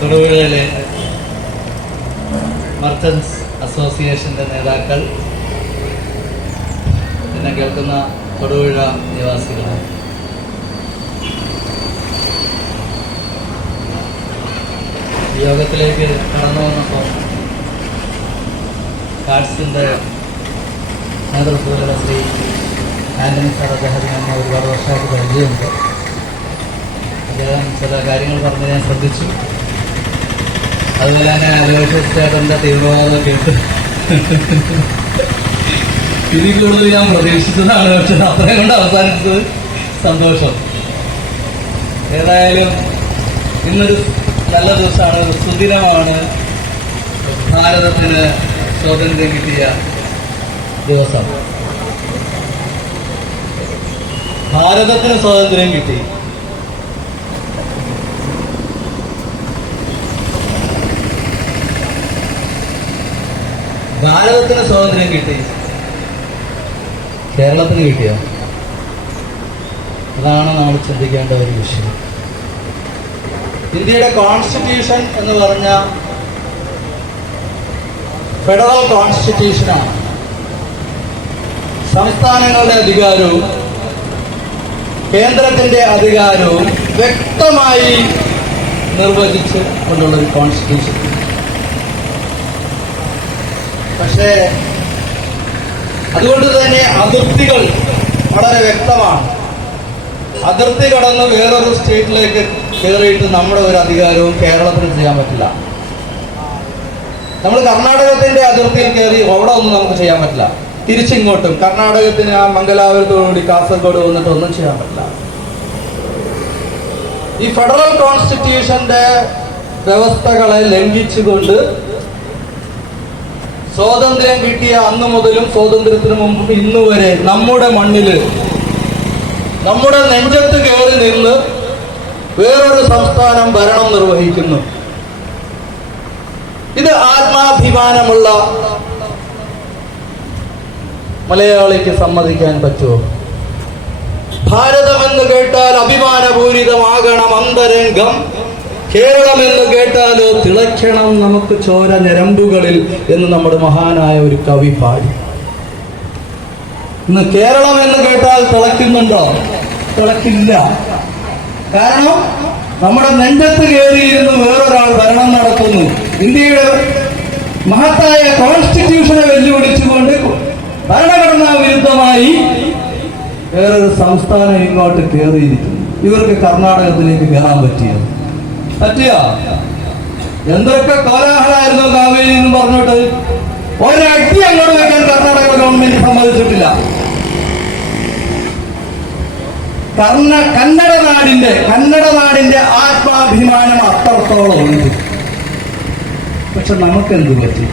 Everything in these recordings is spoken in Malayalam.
തൊടുപുഴയിലെ മർച്ചൻസ് അസോസിയേഷൻ്റെ നേതാക്കൾ, എന്നെ കേൾക്കുന്ന തൊടുപുഴ നിവാസികളാണ്. യോഗത്തിലേക്ക് കടന്നു വന്നപ്പോൾ കാർഡ്സിൻ്റെ നേതൃത്വത്തിലുള്ള ശ്രീ ആൻ്റണി സാർ, അദ്ദേഹത്തിന് എന്നെ ഒരുപാട് വർഷമായിട്ട് പരിചയമുണ്ട്. അദ്ദേഹം ചില കാര്യങ്ങൾ പറഞ്ഞ് ഞാൻ ശ്രദ്ധിച്ചു. അതുപോലെ തന്നെ അലോഷ്യസ്റ്റേറ്റൻ്റെ തീവ്രവാദം കേട്ട് ഇതിൽ കൂടുതൽ ഞാൻ പ്രതീക്ഷിച്ചതാണ്. പക്ഷെ അത്രയും കൊണ്ട് അവസാനിച്ചത് സന്തോഷം. ഏതായാലും ഇന്നൊരു നല്ല ദിവസമാണ്, സുദിനമാണ്. ഭാരതത്തിന് സ്വാതന്ത്ര്യം കിട്ടിയ ദിവസം. ഭാരതത്തിന് സ്വാതന്ത്ര്യം കിട്ടി. ഭാരതത്തിന് സ്വാതന്ത്ര്യം കിട്ടി. കേരളത്തിന് കിട്ടിയോ? അതാണ് നമ്മൾ ചിന്തിക്കേണ്ട ഒരു വിഷയം. ഇന്ത്യയുടെ കോൺസ്റ്റിറ്റ്യൂഷൻ എന്ന് പറഞ്ഞ ഫെഡറൽ കോൺസ്റ്റിറ്റ്യൂഷനാണ്. സംസ്ഥാനങ്ങളുടെ അധികാരവും കേന്ദ്രത്തിന്റെ അധികാരവും വ്യക്തമായി നിർവചിച്ച് കൊണ്ടുള്ളൊരു കോൺസ്റ്റിറ്റ്യൂഷൻ. പക്ഷേ അതുകൊണ്ട് തന്നെ അതിർത്തികൾ വളരെ വ്യക്തമാണ്. അതിർത്തി കടന്ന് വേറൊരു സ്റ്റേറ്റിലേക്ക് കയറിയിട്ട് നമ്മുടെ ഒരു അധികാരവും കേരളത്തിന് ചെയ്യാൻ പറ്റില്ല. നമ്മൾ കർണാടകത്തിന്റെ അതിർത്തിയിൽ കയറി അവിടെ ഒന്നും നമുക്ക് ചെയ്യാൻ പറ്റില്ല. തിരിച്ചിങ്ങോട്ടും കർണാടകത്തിന് ആ മംഗലാപുരത്തോടുകൂടി കാസർഗോഡ് വന്നിട്ട് ഒന്നും ചെയ്യാൻ പറ്റില്ല. ഈ ഫെഡറൽ കോൺസ്റ്റിറ്റ്യൂഷന്റെ വ്യവസ്ഥകളെ ലംഘിച്ചുകൊണ്ട് സ്വാതന്ത്ര്യം കിട്ടിയ അന്നു മുതലും സ്വാതന്ത്ര്യത്തിന് മുമ്പ് ഇന്നുവരെ നമ്മുടെ മണ്ണില്, നമ്മുടെ നെഞ്ചത്ത് കയറി നിന്ന് വേറൊരു സംസ്ഥാനം ഭരണം നിർവഹിക്കുന്നു. ഇത് ആത്മാഭിമാനമുള്ള മലയാളിക്ക് സമ്മതിക്കാൻ പറ്റുമോ? ഭാരതമെന്ന് കേട്ടാൽ അഭിമാനപൂരിതമാകണം അന്തരംഗം, കേരളമെന്ന് കേട്ടാലോ തിളയ്ക്കണം നമുക്ക് ചോര ഞരമ്പുകളിൽ എന്ന് നമ്മുടെ മഹാനായ ഒരു കവി പാടി. ഇന്ന് കേരളം എന്ന് കേട്ടാൽ തിളയ്ക്കുന്നുണ്ടോ? തിളക്കില്ല. കാരണം നമ്മുടെ നെഞ്ചത്ത് കയറിയിരുന്ന് വേറൊരാൾ ഭരണം നടത്തുന്നു. ഇന്ത്യയുടെ മഹത്തായ കോൺസ്റ്റിറ്റ്യൂഷനെ വെല്ലുവിളിച്ചുകൊണ്ട് ഭരണഘടനാ വിരുദ്ധമായി വേറൊരു സംസ്ഥാനം ഇങ്ങോട്ട് കയറിയിരിക്കുന്നു. ഇവർക്ക് കർണാടകത്തിലേക്ക് കയറാൻ പറ്റിയോ? എന്തൊക്കെ കോലാഹലമായിരുന്നു കാവേരി എന്ന് പറഞ്ഞോട്ട് ഒരടി അങ്ങോട്ട് വെക്കാൻ കർണാടക ഗവൺമെന്റ് സമ്മതിച്ചിട്ടില്ല. കന്നഡ നാടിന്റെ ആത്മാഭിമാനം അത്രത്തോളം ഉണ്ട്. പക്ഷെ നമുക്കെന്ത് പറ്റി?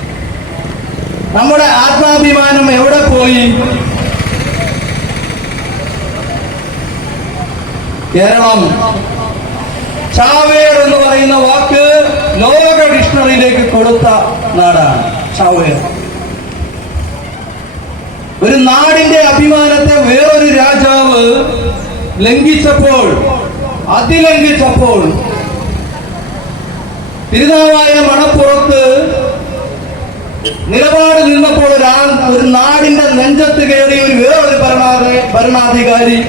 നമ്മുടെ ആത്മാഭിമാനം എവിടെ പോയി? കേരളം ചാവേർ എന്ന് പറയുന്ന വാക്ക് ലോക ഡിക്ഷണറിയിലേക്ക് കൊടുത്ത നാടാണ് ചാവേർ. ഒരു നാടിന്റെ അഭിമാനത്തെ വേറൊരു രാജാവ് ലംഘിച്ചപ്പോൾ, അതിലംഘിച്ചപ്പോൾ തിരുനാവായ മണപ്പുറത്ത് നിലപാട് നിന്നപ്പോൾ ഒരു നാടിന്റെ നെഞ്ചത്ത് കയറി ഒരു വേറൊരു ഭരണാധികാരി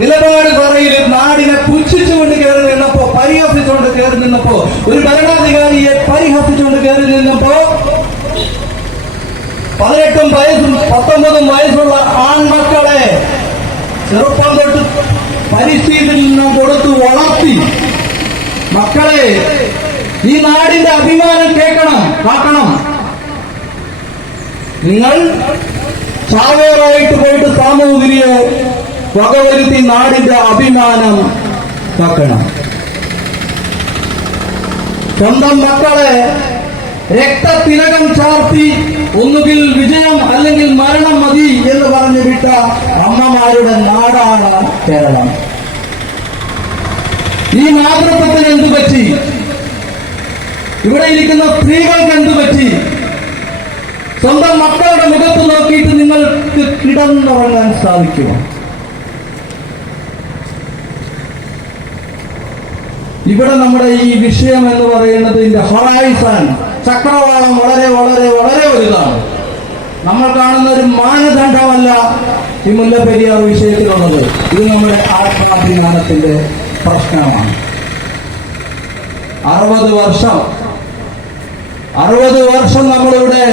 നിലപാട് പറയിൽ നാടിനെ പുച്ഛിച്ചുകൊണ്ട് കയറി നിന്നപ്പോ, പരിഹസിച്ചുകൊണ്ട് കയറി നിന്നപ്പോ, ഒരു ഭരണാധികാരിയെ പരിഹസിച്ചുകൊണ്ട് കയറി നിന്നപ്പോ 18 വയസ്സും 19 വയസ്സുള്ള ആൺമക്കളെ ചെറുപ്പം തൊട്ട് പരിശീലനം കൊടുത്ത് വളർത്തി. മക്കളെ, ഈ നാടിന്റെ അഭിമാനം കാക്കണം. നിങ്ങൾ ചാവേറായിട്ട് പോയിട്ട് സാമൂതിരിയെ വകവരുത്തി നാടിന്റെ അഭിമാനം കാക്കണം. സ്വന്തം മക്കളെ രക്തത്തിലകം ചാർത്തി ഒന്നുകിൽ വിജയം അല്ലെങ്കിൽ മരണം മതി എന്ന് പറഞ്ഞു വിട്ട അമ്മമാരുടെ നാടാണ് കേരളം. ഈ മാതൃത്വത്തിന് എന്തു പറ്റി? ഇവിടെ ഇരിക്കുന്ന സ്ത്രീകൾക്ക് എന്തു പറ്റി? സ്വന്തം മക്കളുടെ മുഖത്ത് നോക്കിയിട്ട് നിങ്ങൾക്ക് കിടന്നുറങ്ങാൻ സാധിക്കുമോ? ഇവിടെ നമ്മുടെ ഈ വിഷയം എന്ന് പറയുന്നത് ഇതിന്റെ ഹൊറൈസൺ ചക്രവാളം വളരെ വളരെ വളരെ വലുതാണ്. നമ്മൾ കാണുന്ന ഒരു മാനദണ്ഡമല്ല ഈ മുല്ലപ്പെരിയാർ വിഷയത്തിലുള്ളത്. ഇത് നമ്മുടെ ആത്മാഭിമാനത്തിന്റെ പ്രശ്നമാണ്. 60 വർഷം നമ്മളിവിടെ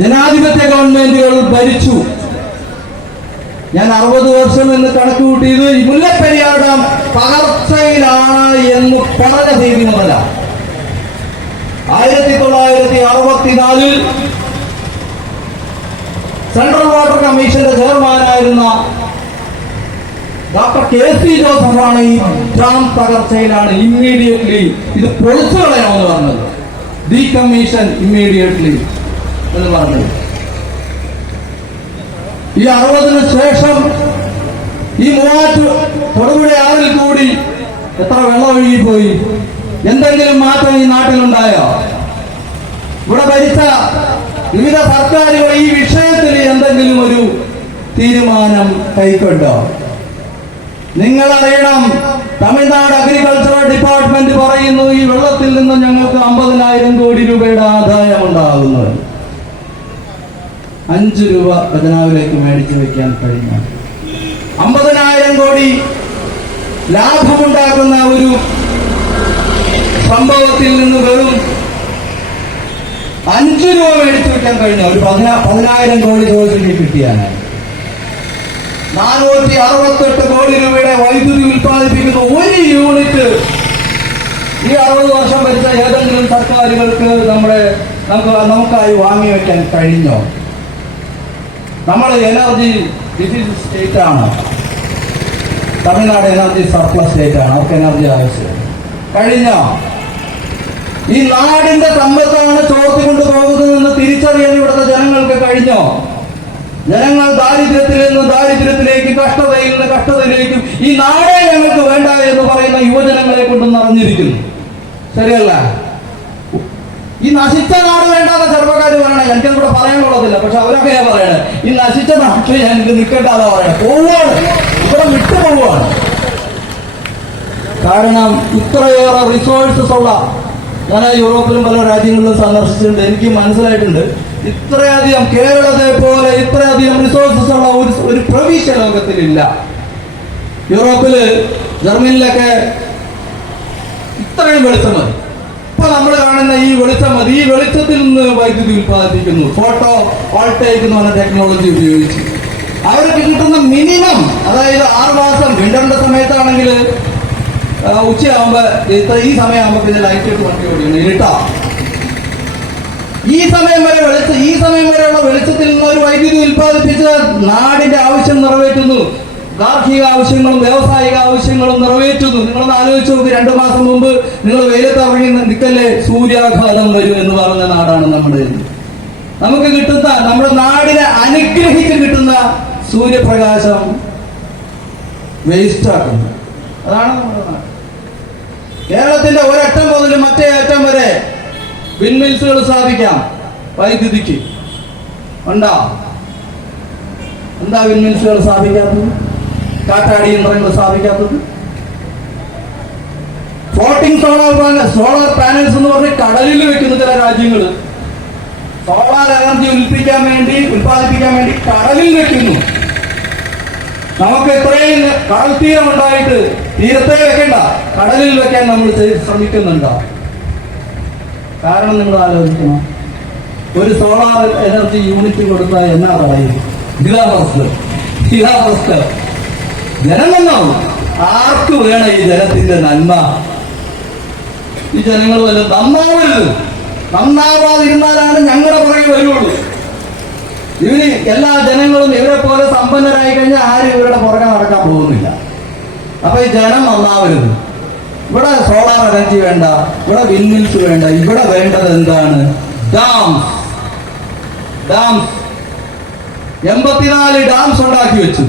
ജനാധിപത്യ ഗവൺമെന്റുകൾ ഭരിച്ചു. ഞാൻ 60 വർഷം എന്ന് കണക്ക് കൂട്ടിയത് ഈ മുല്ലപ്പെരിയാർ ഡാം തകർച്ചയിലാണ് എന്ന് പറഞ്ഞ തീയതി മുതലാണ്. 1964 സെൻട്രൽ വാട്ടർ കമ്മീഷന്റെ ചെയർമാനായിരുന്ന ഡോക്ടർ KC ജോസഫാണ് ഈ ഡാം തകർച്ചയിലാണ് ഇമ്മീഡിയറ്റ്ലി ഇത് പൊളിച്ചു കളയണമെന്ന് പറഞ്ഞത്. ഡീകമ്മീഷൻ ഇമ്മീഡിയറ്റ്ലി എന്ന് പറഞ്ഞത്. ഈ 60-ന് ശേഷം ഈ തൊടുപുഴയാറിൽ കൂടി എത്ര വെള്ളം ഒഴുകിപ്പോയി? എന്തെങ്കിലും മാറ്റം ഈ നാട്ടിലുണ്ടായോ? ഇവിടെ ഭരിച്ച വിവിധ സർക്കാരുകൾ ഈ വിഷയത്തിൽ എന്തെങ്കിലും ഒരു തീരുമാനം കൈക്കൊണ്ടോ? നിങ്ങളറിയണം, തമിഴ്നാട് അഗ്രികൾച്ചറൽ ഡിപ്പാർട്ട്മെന്റ് പറയുന്നു ഈ വെള്ളത്തിൽ നിന്ന് ഞങ്ങൾക്ക് 50,000 കോടി രൂപയുടെ ആദായം ഉണ്ടാകുന്നത്. 5 രൂപ ഖജനാവിലേക്ക് മേടിച്ചു വെക്കാൻ കഴിഞ്ഞു. 50,000 കോടി ലാഭമുണ്ടാക്കുന്ന ഒരു സംഭവത്തിൽ നിന്ന് വെറും 5 രൂപ മേടിച്ചു വെക്കാൻ കഴിഞ്ഞു. ഒരു 10,000 കോടി ചോദിച്ചു കിട്ടിയാണ്. 468 കോടി രൂപയുടെ വൈദ്യുതി ഉൽപ്പാദിപ്പിക്കുന്ന ഒരു യൂണിറ്റ് ഈ 60 വർഷം ഭരിച്ച ഏതെങ്കിലും സർക്കാരുകൾക്ക് നമുക്കായി വാങ്ങി വെക്കാൻ കഴിഞ്ഞോ? നമ്മൾ എനർജി ഡിഫിസിറ്റ് സ്റ്റേറ്റ് ആണ്. തമിഴ്നാട് എനർജി സർപ്ലസ് സ്റ്റേറ്റ് ആണ്. അവർക്ക് എനർജി ആവശ്യം കഴിഞ്ഞോ? ഈ നാടിന്റെ സമ്പത്താണ് ചോർത്തിക്കൊണ്ട് പോകുന്നതെന്ന് തിരിച്ചറിയാൻ ഇവിടുത്തെ ജനങ്ങൾക്ക് കഴിഞ്ഞോ? ജനങ്ങൾ ദാരിദ്ര്യത്തിൽ നിന്ന് ദാരിദ്ര്യത്തിലേക്ക്, കഷ്ടതയിൽ നിന്ന് കഷ്ടതയിലേക്കും ഈ നാടേ ഞങ്ങൾക്ക് വേണ്ട എന്ന് പറയുന്ന യുവജനങ്ങളെ കൊണ്ട് നിറഞ്ഞിരിക്കുന്നു. ശരിയല്ല? ഈ നശിച്ച നാട് വേണ്ടാത്ത ചെറുപ്പക്കാർ പറയണേ. എനിക്കതിവിടെ പറയാനുള്ളതില്ല, പക്ഷെ അവരൊക്കെയാ പറയണേ ഈ നശിച്ച നാട്ടിൽ ഞങ്ങൾക്ക് നിൽക്കേണ്ടതാ പറയണേ. പോവാണ്, ഇവിടെ വിട്ടുപോവാണ്. കാരണം ഇത്രയേറെ റിസോഴ്സസ് ഉള്ള, ഞാൻ യൂറോപ്പിലും പല രാജ്യങ്ങളിലും സന്ദർശിച്ചിട്ടുണ്ട്. എനിക്ക് മനസ്സിലായിട്ടുണ്ട് ഇത്രയധികം കേരളത്തെ പോലെ ഇത്രയധികം റിസോഴ്സസ് ഉള്ള ഒരു പ്രവിശ്യ ലോകത്തിലില്ല. യൂറോപ്പില്, ജർമ്മനിയിലൊക്കെ ഇത്രയും വെളിച്ചം മതി. ഇപ്പൊ നമ്മൾ കാണുന്ന ഈ വെളിച്ചം മതി. ഈ വെളിച്ചത്തിൽ നിന്ന് വൈദ്യുതി ഉൽപ്പാദിപ്പിക്കുന്നു. ഫോട്ടോ വോൾട്ടേക്ക് എന്ന് പറഞ്ഞ ടെക്നോളജി ഉപയോഗിച്ച് അവർക്ക് കിട്ടുന്ന മിനിമം, അതായത് 6 മാസം വിന്ററിന്റെ സമയത്താണെങ്കിൽ ഉച്ചയാകുമ്പോ ഈ സമയമാകുമ്പോ പിന്നെ ലൈറ്റ് ഇട്ട് വണ്ടി ഓടിക്കണം, ഇരുട്ടാ. ഈ സമയം വരെയുള്ള വെളിച്ചത്തിൽ നിന്ന് ഒരു വൈദ്യുതി ഉൽപ്പാദിപ്പിച്ച് നാടിന്റെ ആവശ്യം നിറവേറ്റുന്നു. ഗാർഹിക ആവശ്യങ്ങളും വ്യാവസായിക ആവശ്യങ്ങളും നിറവേറ്റുന്നു. നിങ്ങളൊന്ന് ആലോചിച്ച് നോക്ക്, 2 മാസം മുമ്പ് നിങ്ങൾ വെയിലത്തിറങ്ങി നിൽക്കല്ലേ, സൂര്യാഘാതം വരും എന്ന് പറഞ്ഞ നാടാണ് നമ്മുടെ. നമുക്ക് കിട്ടുന്ന, നമ്മുടെ നാടിനെ അനുഗ്രഹിച്ച് കിട്ടുന്ന സൂര്യപ്രകാശം വേസ്റ്റ് ആക്കുന്നു. അതാണ് നമ്മുടെ നാട്. കേരളത്തിന്റെ ഒരറ്റം മുതൽ മറ്റേ അറ്റം വരെ വിൻമിൽസുകൾ സ്ഥാപിക്കാം വൈദ്യുതിക്ക്. ഉണ്ടാ എന്താ വിൻമിൽസുകൾ സ്ഥാപിക്കാത്തത്? കാറ്റാടി യന്ത്രങ്ങൾ സ്ഥാപിക്കാത്തത്? ഫ്ലോട്ടിംഗ് സോളാർ പാനൽസ് എന്ന് പറഞ്ഞ് കടലിൽ വെക്കുന്നു ചില രാജ്യങ്ങൾ. സോളാർ എനർജി ഉൽപ്പാദിപ്പിക്കാൻ വേണ്ടി കടലിൽ വെക്കുന്നു. നമുക്ക് ഇത്രയും കടൽ തീരം ഉണ്ടായിട്ട് തീരത്തെ വെക്കണ്ട, കടലിൽ വെക്കാൻ നമ്മൾ ശ്രമിക്കുന്നുണ്ടോ? കാരണം നിങ്ങൾ ആലോചിക്കണം, ഒരു സോളാർ എനർജി യൂണിറ്റ് കൊടുത്താൽ എന്നാ പറയും? ഇതാവസ്ഥ ജനം നന്നാവും. ആർക്ക് വേണം ഈ ജനത്തിന്റെ നന്മ? ഈ ജനങ്ങൾ വല്ല നന്നാവരുത്. നന്നാവാതിരുന്നാലാണ് ഞങ്ങളുടെ പുറകെ വരുള്ളൂ. ഇവര് എല്ലാ ജനങ്ങളും ഇവരെ പോലെ സമ്പന്നരായി കഴിഞ്ഞാൽ ആരും ഇവരുടെ പുറകെ നടക്കാൻ പോകുന്നില്ല. അപ്പൊ ഈ ജനം നന്നാവരുത്. ഇവിടെ സോളാർ എനർജി വേണ്ട, ഇവിടെ വിൻമിൽസ് വേണ്ട. ഇവിടെ വേണ്ടത് എന്താണ്? ഡാംസ്. 84 ഡാംസ് ഉണ്ടാക്കി വെച്ചു.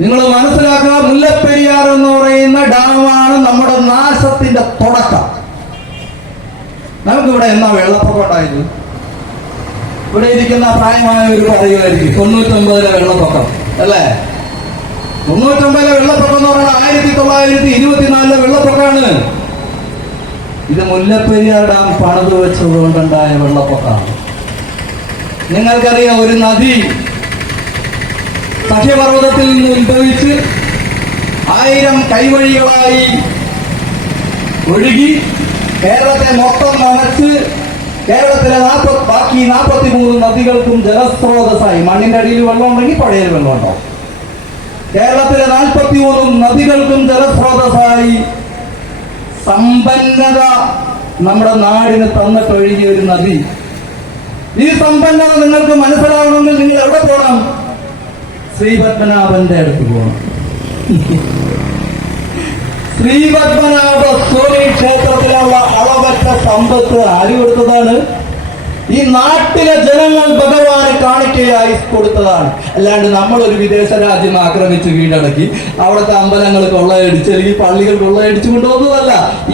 നിങ്ങൾ മനസ്സിലാക്കുക, മുല്ലപ്പെരിയാർ എന്ന് പറയുന്ന ഡാമാണ് നമ്മുടെ നാശത്തിന്റെ തുടക്കം. നമുക്കിവിടെ എന്നാ വെള്ളപ്പൊക്കം ഉണ്ടായത്? ഇവിടെ ഇരിക്കുന്ന പ്രായമായ ഒരു പറയുമായിരിക്കും 99-ലെ വെള്ളപ്പൊക്കം അല്ലേ? 99 വെള്ളപ്പൊക്കം എന്ന് പറയുന്നത് 1924 വെള്ളപ്പൊക്കമാണ്. ഇത് മുല്ലപ്പെരിയാർ ഡാം പണിത് വെച്ചതുകൊണ്ടുണ്ടായ വെള്ളപ്പൊക്കമാണ്. നിങ്ങൾക്കറിയാം, ഒരു നദി സഖ്യപർവ്വതത്തിൽ നിന്ന് ഉത്ഭവിച്ച് 1000 കൈവഴികളായി ഒഴുകി കേരളത്തെ മൊത്തം നനച്ച് കേരളത്തിലെ ബാക്കി 43 നദികൾക്കും ജലസ്രോതസ്സായി. മണ്ണിന്റെ അടിയിൽ വെള്ളം ഉണ്ടെങ്കിൽ പുഴയിൽ വെള്ളം ഉണ്ടാവും. കേരളത്തിലെ 43 നദികൾക്കും ജലസ്രോതസ്സായി സമ്പന്നത നമ്മുടെ നാടിന് തന്നിട്ടൊഴുകിയ ഒരു നദി. ഈ സമ്പന്നത നിങ്ങൾക്ക് മനസ്സിലാവണമെങ്കിൽ നിങ്ങൾ എവിടെ പോകണം? ശ്രീപത്മനാഭന്റെ അടുത്ത് പോകണം. ശ്രീപത്മനാഭ സ്വാമി ക്ഷേത്രത്തിലുള്ള അളവറ്റ സമ്പത്ത് ആര് കൊടുത്തതാണ്? ഈ നാട്ടിലെ ജനങ്ങൾ ഭഗവാന് കാണിക്കയായി കൊടുത്തതാണ്. അല്ലാണ്ട് നമ്മളൊരു വിദേശ രാജ്യം ആക്രമിച്ച് കീഴടക്കി അവിടുത്തെ അമ്പലങ്ങൾ കൊള്ളയടിച്ച് അല്ലെങ്കിൽ പള്ളികൾ കൊള്ളയടിച്ചു കൊണ്ടുവന്നതല്ല.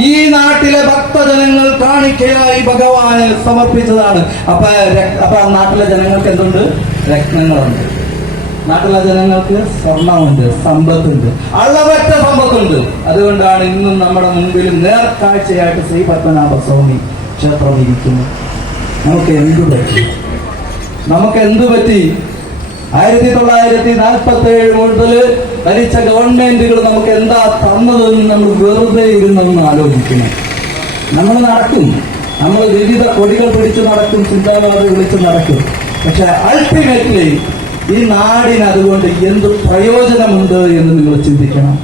ഈ നാട്ടിലെ ഭക്തജനങ്ങൾ കാണിക്കയായി ഭഗവാന് സമർപ്പിച്ചതാണ്. അപ്പൊ നാട്ടിലെ ജനങ്ങൾക്ക് എന്തുണ്ട്? രത്നങ്ങളുണ്ട്. നാട്ടിലെ ജനങ്ങൾക്ക് സ്വർണമുണ്ട്, സമ്പത്തുണ്ട്, അളവറ്റ സമ്പത്തുണ്ട്. അതുകൊണ്ടാണ് ഇന്നും നമ്മുടെ മുമ്പിൽ നേർക്കാഴ്ചയായിട്ട് ശ്രീ പത്മനാഭ സ്വാമി ക്ഷേത്രം ഇരിക്കുന്നത്. നമുക്ക് എന്തു പറ്റി? 1947 മുതൽ ഭരിച്ച ഗവൺമെന്റുകൾ നമുക്ക് എന്താ തന്നതെന്ന് നമ്മൾ വെറുതെ ഇരുന്നൊന്ന് ആലോചിക്കണം. നമ്മൾ നടക്കും, നമ്മൾ വിവിധ കൊടികൾ പിടിച്ചു നടക്കും, ചിന്താവാദം വിളിച്ചു നടക്കും. പക്ഷെ അൾട്ടിമേറ്റ്ലി ഈ നാടിന് അതുകൊണ്ട് എന്ത് പ്രയോജനമുണ്ട് എന്ന് നിങ്ങൾ ചിന്തിക്കണം.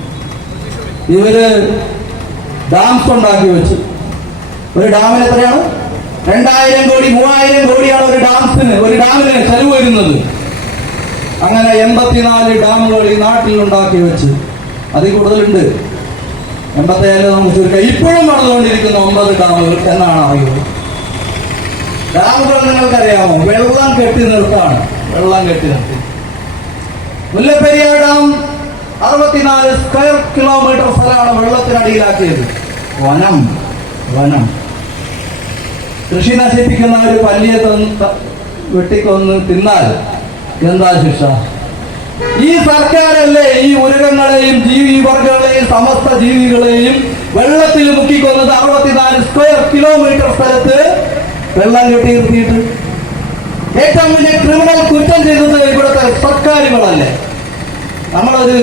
ഇവര് ഡാംസ് ഉണ്ടാക്കി വെച്ചു. ഒരു ഡാമിന് എത്രയാണ്? 2000 കോടി 3000 കോടിയാണ് ഒരു ഡാമിന് ചെലവ് വരുന്നത്. അങ്ങനെ 84 ഡാമുകൾ ഈ നാട്ടിൽ ഉണ്ടാക്കി വെച്ച്. അതിൽ കൂടുതലുണ്ട്. 87 നമുക്ക് ചുരുക്കം. ഇപ്പോഴും നടന്നുകൊണ്ടിരിക്കുന്ന 9 ഡാമുകൾ എന്നാണ് അറിയുന്നത്. ഡാമുകൾ നിങ്ങൾക്കറിയാമോ? വെള്ളം കെട്ടി നിർത്താണ്. മുല്ലപ്പെരിയാർ ഡാം 64 സ്ക്വയർ കിലോമീറ്റർ സ്ഥലമാണ് വെള്ളത്തിനടിയിലാക്കിയത്. വനം കൃഷി നശിപ്പിക്കുന്ന ഒരു പല്ലിയെ വെട്ടിക്കൊന്ന് തിന്നാൽ എന്താ ശിക്ഷ? ഈ സർക്കാരല്ലേ ഈ ഉരകങ്ങളെയും ജീവിവർഗങ്ങളെയും സമസ്ത ജീവികളെയും വെള്ളത്തിൽ മുക്കിക്കൊന്നത്? 64 സ്ക്വയർ കിലോമീറ്റർ സ്ഥലത്ത് വെള്ളം കെട്ടി നിർത്തിയിട്ട് ഏറ്റവും വലിയ ക്രിമിനൽ കുറ്റം ചെയ്തത് ഇവിടുത്തെ സർക്കാരുകളല്ലേ? നമ്മളൊരു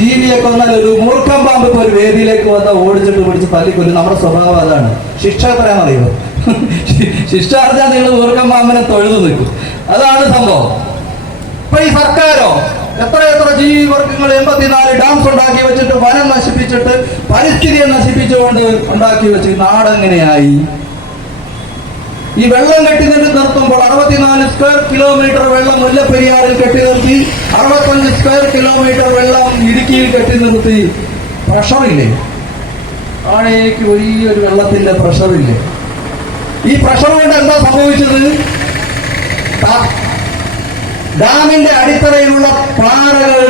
ജീവിയെ കൊന്നാൽ, ഒരു മൂർഖം പാമ്പ് ഇപ്പൊ ഒരു വേദിയിലേക്ക് വന്നാൽ ഓടിച്ചിട്ട് പിടിച്ച് തല്ലിക്കൊല്ലും. നമ്മുടെ സ്വഭാവം അതാണ്. ശിക്ഷ എത്രയാണെന്ന് അറിയുമോ? ശിക്ഷ അറിഞ്ഞാൽ നിങ്ങൾ മൂർഖം പാമ്പിനെ തൊഴുതു നിൽക്കും. അതാണ് സംഭവം. ഇപ്പൊ ഈ സർക്കാരോ എത്ര ജീവിവർഗങ്ങൾ 84 ഡാംസ് ഉണ്ടാക്കി വെച്ചിട്ട് വനം നശിപ്പിച്ചിട്ട് പരിസ്ഥിതിയെ നശിപ്പിച്ചുകൊണ്ട് ഉണ്ടാക്കി വെച്ച് നാടെങ്ങനെയായി? ഈ വെള്ളം കെട്ടി നിർത്തുമ്പോൾ 64 സ്ക്വയർ കിലോമീറ്റർ വെള്ളം മുല്ലപ്പെരിയാറിൽ കെട്ടി നിർത്തി, 65 സ്ക്വയർ കിലോമീറ്റർ വെള്ളം ഇടുക്കിയിൽ കെട്ടി നിർത്തി. പ്രഷറില്ലേ? താഴേക്ക് വലിയൊരു വെള്ളത്തിന്റെ പ്രഷറില്ലേ? ഈ പ്രഷർ കൊണ്ട് എന്താ സംഭവിച്ചത്? ഡാമിന്റെ അടിത്തറയിലുള്ള പാറകൾ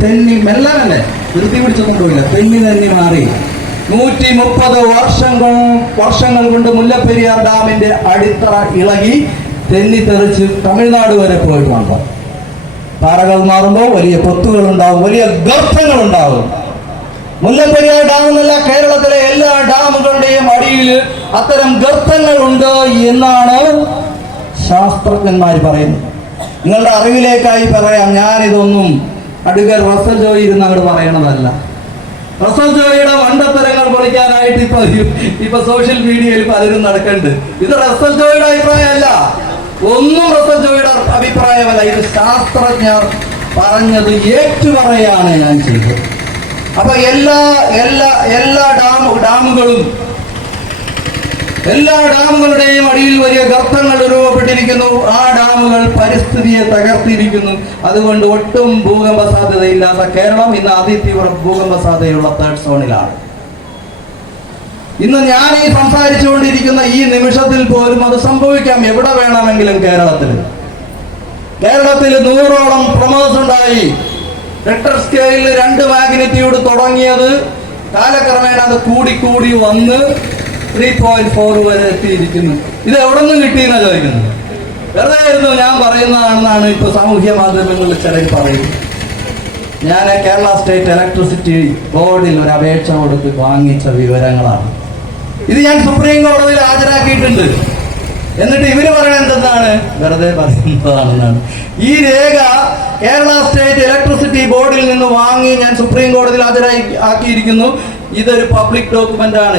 തെന്നി, മെല്ലനല്ലേ, വൃത്തി പിടിച്ചൊന്നും പോയില്ല, തെന്നി മാറി. 130 വർഷങ്ങൾ കൊണ്ട് മുല്ലപ്പെരിയാർ ഡാമിന്റെ അടിത്തറ ഇളകി തെന്നിത്തെറിച്ച് തമിഴ്നാട് വരെ പോയിട്ടുണ്ടോ? പാറകൾ മാറുമ്പോൾ വലിയ പൊത്തുകൾ ഉണ്ടാവും, വലിയ ഗർത്തങ്ങൾ ഉണ്ടാവും. മുല്ലപ്പെരിയാർ ഡാം എന്നല്ല, കേരളത്തിലെ എല്ലാ ഡാമുകളുടെയും അടിയിൽ അത്തരം ഗർത്തങ്ങൾ ഉണ്ട് എന്നാണ് ശാസ്ത്രജ്ഞന്മാർ പറയുന്നത്. നിങ്ങളുടെ അറിവിലേക്കായി പറയാം, ഞാനിതൊന്നും അഡ്വക്കേറ്റ് റസൽ ജോയി ഇരുന്ന് അങ്ങോട്ട് പറയണതല്ല. റസൽ ജോയിയുടെ മണ്ടത്തരങ്ങൾ പൊളിക്കാനായിട്ട് ഇപ്പൊ സോഷ്യൽ മീഡിയയിൽ പലരും നടക്കുന്നുണ്ട്. ഇത് റസൽ ജോയിയുടെ അഭിപ്രായമല്ല, ഒന്നും റസൽ ജോയിയുടെ അഭിപ്രായമല്ല. ഇത് ശാസ്ത്രജ്ഞർ പറഞ്ഞത് ഏറ്റുപറയാണ് ഞാൻ ചെയ്തത്. അപ്പൊ എല്ലാ ഡാമുകളുടെയും അടിയിൽ വലിയ ഗർത്തങ്ങൾ രൂപപ്പെട്ടിരിക്കുന്നു. ആ ഡാമുകൾ പരിസ്ഥിതിയെ തകർത്തിരിക്കുന്നു. അതുകൊണ്ട് ഒട്ടും ഭൂകമ്പ സാധ്യതയില്ലാത്ത കേരളം ഇന്ന് അതിതീവ്ര ഭൂകമ്പ സാധ്യതയുള്ള 3rd സോണിലാണ്. ഇന്ന് ഞാൻ ഈ സംസാരിച്ചുകൊണ്ടിരിക്കുന്ന ഈ നിമിഷത്തിൽ പോലും അത് സംഭവിക്കാം എവിടെ വേണമെങ്കിലും. കേരളത്തിൽ 100ഓളം പ്രൊമോസ് ഉണ്ടായി. റിക്ടർ സ്കെയിലിൽ 2 മാഗ്നിറ്റ്യൂഡ് തുടങ്ങിയത് കാലക്രമേണ അത് കൂടി വന്ന് 3.4 വരെ എത്തിയിരിക്കുന്നു. ഇത് എവിടെ നിന്ന് കിട്ടിയെന്നാ ചോദിക്കുന്നത്. വെറുതെ ആയിരുന്നു ഞാൻ പറയുന്നതാണെന്നാണ് ഇപ്പൊ സാമൂഹ്യ മാധ്യമങ്ങളിൽ ചിലർ പറയുന്നത്. ഞാൻ കേരള സ്റ്റേറ്റ് ഇലക്ട്രിസിറ്റി ബോർഡിൽ ഒരു അപേക്ഷ കൊടുത്ത് വാങ്ങിച്ച വിവരങ്ങളാണ്. ഇത് ഞാൻ സുപ്രീം കോടതിയിൽ ഹാജരാക്കിയിട്ടുണ്ട്. എന്നിട്ട് ഇവര് പറയുന്നത് എന്താണ്? വെറുതെ പറയുന്നതാണെന്നാണ്. ഈ രേഖ കേരള സ്റ്റേറ്റ് ഇലക്ട്രിസിറ്റി ബോർഡിൽ നിന്ന് വാങ്ങി ഞാൻ സുപ്രീം കോടതിയിൽ ആക്കിയിരിക്കുന്നു. ഇതൊരു പബ്ലിക് ഡോക്യുമെന്റ് ആണ്.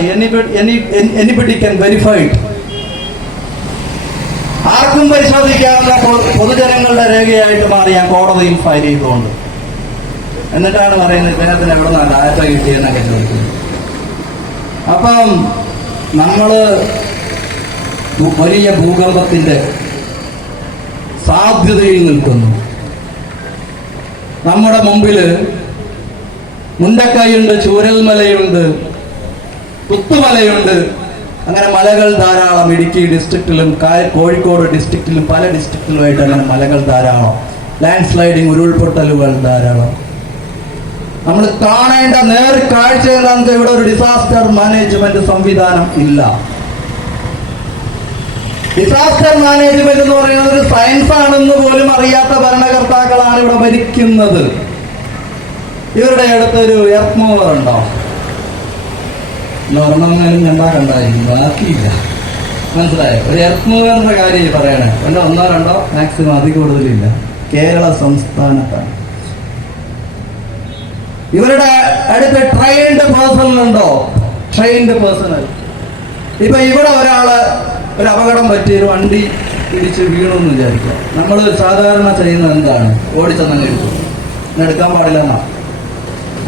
Anybody can verified. ആർക്കും പരിശോധിക്കാവുന്ന പൊതുജനങ്ങളുടെ രേഖയായിട്ട് മാറി ഞാൻ കോടതിയിൽ ഫയൽ ചെയ്തുകൊണ്ട്. എന്നിട്ടാണ് പറയുന്നത് ഇദ്ദേഹത്തിന് എവിടെ നിന്നാണ് ഡാറ്റ കിട്ടിയെന്നൊക്കെ ചോദിക്കുന്നത്. അപ്പം നമ്മള് വലിയ ഭൂകമ്പത്തിന്റെ സാധ്യതയിൽ നിൽക്കുന്നു. നമ്മുടെ മുമ്പില് മുണ്ടക്കൈയുണ്ട്, ചൂരൽമലയുണ്ട്, പുത്തുമലയുണ്ട്. അങ്ങനെ മലകൾ ധാരാളം. ഇടുക്കി ഡിസ്ട്രിക്റ്റിലും കോഴിക്കോട് ഡിസ്ട്രിക്റ്റിലും പല ഡിസ്ട്രിക്റ്റിലുമായിട്ട് അങ്ങനെ മലകൾ ധാരാളം. ലാൻഡ് സ്ലൈഡിങ്, ഉരുൾപൊട്ടലുകൾ ധാരാളം. നമ്മൾ കാണേണ്ട കാഴ്ച എന്താണെന്ന് ഇവിടെ ഒരു ഡിസാസ്റ്റർ മാനേജ്മെന്റ് സംവിധാനം ഇല്ല. ഡിസാസ്റ്റർ മാനേജ്മെന്റ് എന്ന് പറയുന്നത് ഒരു സയൻസ് ആണെന്ന് പോലും അറിയാത്ത ഭരണകർത്താക്കളാണ് ഇവിടെ ഭരിക്കുന്നത്. ഇവരുടെ അടുത്തൊരു എർത്ത് മൂവർ ഉണ്ടോ? ഒരെണ്ണമെങ്കിലും കണ്ടായിരിക്കും, ബാക്കിയില്ല. മനസ്സിലായോ? ഒരു എർത്ത് മൂവറിന്റെ കാര്യം പറയണേ. ഒന്നോ രണ്ടോ മാക്സിമം, അതിൽ കൂടുതലില്ല. കേരള സംസ്ഥാനത്താണ്. ഇവരുടെ അടുത്ത് ട്രെയിൻഡ് പേഴ്സണൽ ഉണ്ടോ? Trained personal. ഇപ്പൊ ഇവിടെ ഒരു അപകടം പറ്റിയൊരു വണ്ടി ഇടിച്ച് വീണെന്ന് വിചാരിക്കുക. നമ്മൾ സാധാരണ ചെയ്യുന്നത് എന്താണ്? ഓടിച്ചെന്നങ്ങ് എടുക്കും. എടുക്കാൻ പാടില്ലെന്നാണ്.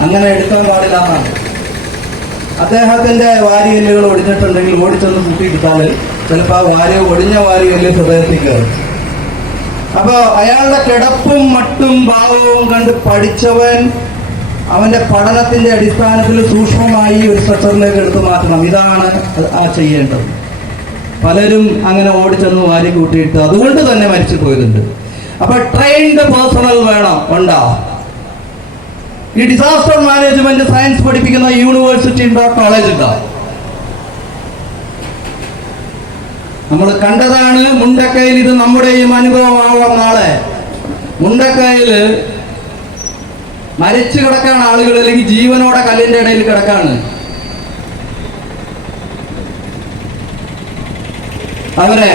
അങ്ങനെ എടുക്കാൻ പാടില്ലെന്നാണ്. അദ്ദേഹത്തിന്റെ വാരിയെല്ലുകൾ ഒടിഞ്ഞിട്ടുണ്ടെങ്കിൽ ഓടിച്ചെന്ന് കൂട്ടിയിട്ടാൽ ചിലപ്പോൾ ആ ഒടിഞ്ഞ വാരിയെല്ല് ഹൃദയത്തിൽ കയറും. അപ്പൊ അയാളുടെ കിടപ്പും മട്ടും ഭാവവും കണ്ട് പഠിച്ചവൻ അവന്റെ പഠനത്തിന്റെ അടിസ്ഥാനത്തിൽ സൂക്ഷ്മമായി ഒരു സ്ട്രക്ചറിലേക്ക് എടുത്തു മാറ്റണം. ഇതാണ് ചെയ്യേണ്ടത്. പലരും അങ്ങനെ ഓടിച്ചെന്ന് വാരി കൂട്ടിയിട്ട് അതുകൊണ്ട് തന്നെ മരിച്ചു പോയതുണ്ട്. അപ്പൊ ട്രെയിൻഡ് പേഴ്സണൽ വേണം. ഉണ്ടാ ഈ ഡിസാസ്റ്റർ മാനേജ്മെന്റ് സയൻസ് പഠിപ്പിക്കുന്ന യൂണിവേഴ്സിറ്റി ഉണ്ടോ? കോളേജ് ഉണ്ടോ? നമ്മൾ കണ്ടതാണ് മുണ്ടക്കയിൽ. ഇത് നമ്മുടെയും അനുഭവമാവാം. നാളെ മുണ്ടക്കയില് മരിച്ചു കിടക്കാണ് ആളുകൾ, അല്ലെങ്കിൽ ജീവനോടെ കല്ലിന്റെ ഇടയിൽ കിടക്കാണ്. അവരെ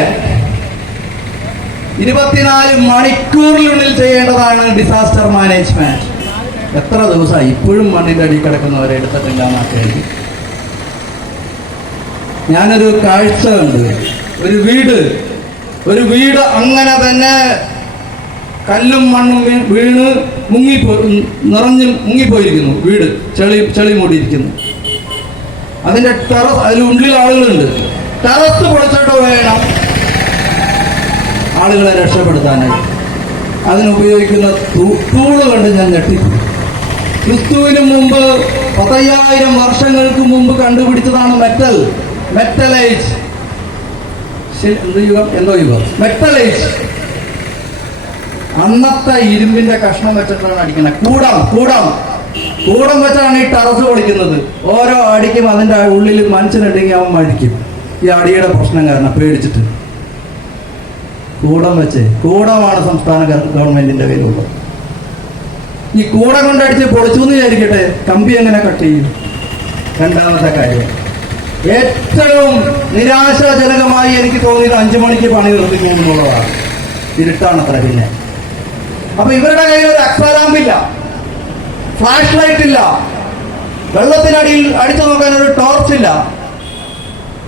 24 മണിക്കൂറിനുള്ളിൽ ചെയ്യേണ്ടതാണ് ഡിസാസ്റ്റർ മാനേജ്മെന്റ്. എത്ര ദിവസമായി ഇപ്പോഴും മണ്ണിന്റെ അടി കിടക്കുന്നവരെ എടുത്തിട്ടില്ല. ഞാനൊരു കാഴ്ച കണ്ടു. ഒരു വീട് അങ്ങനെ തന്നെ കല്ലും മണ്ണും വീണ് മുങ്ങിപ്പോയിരിക്കുന്നു. വീട് ചെളി മൂടിയിരിക്കുന്നു. അതിന്റെ ടെറസ്, അതിനുള്ളിൽ ആളുകളുണ്ട്. ടെറസ് പൊളിച്ചിട്ട് വേണം ആളുകളെ രക്ഷപ്പെടുത്താനായി. അതിനുപയോഗിക്കുന്ന ടൂള് കണ്ട് ഞാൻ ഞെട്ടിപ്പോയി. ക്രിസ്തുവിന് മുമ്പ് 10,000 വർഷങ്ങൾക്ക് മുമ്പ് കണ്ടുപിടിച്ചതാണ് മെറ്റലൈറ്റ്. എന്തോ യുഗം? മെറ്റലൈറ്റ്. അന്നത്തെ ഇരുമ്പിന്റെ കഷ്ണം വെച്ചിട്ടാണ് അടിക്കുന്നത്. കൂടം വെച്ചാണ് ഈ ടെറസ് പൊളിക്കുന്നത്. ഓരോ അടിക്കും അതിന്റെ ഉള്ളിൽ മനുഷ്യനുണ്ടെങ്കിൽ അവൻ മടിക്കും. ഈ അടിയുടെ പ്രശ്നം കാരണം പേടിച്ചിട്ട് കൂടമാണ് സംസ്ഥാന ഗവൺമെന്റിന്റെ കയ്യിലുള്ളത്. ഈ കൂടം കൊണ്ടടിച്ച് പൊളിച്ചു എന്ന് വിചാരിക്കട്ടെ, കമ്പി എങ്ങനെ കട്ട് ചെയ്യും? രണ്ടാമത്തെ കാര്യം, ഏറ്റവും നിരാശാജനകമായി എനിക്ക് തോന്നിയത് 5 മണിക്ക് പണി നിർത്തിക്കൊണ്ടുള്ളതാണ്. ഇരുട്ടാണത്ര. പിന്നെ അപ്പൊ ഇവരുടെ കയ്യിൽ ഒരു അക്സാലാമ്പില്ല, ഫ്ലാഷ് ലൈറ്റ് ഇല്ല, വെള്ളത്തിനടിയിൽ അടിച്ചു നോക്കാൻ ഒരു ടോർച്ച് ഇല്ല.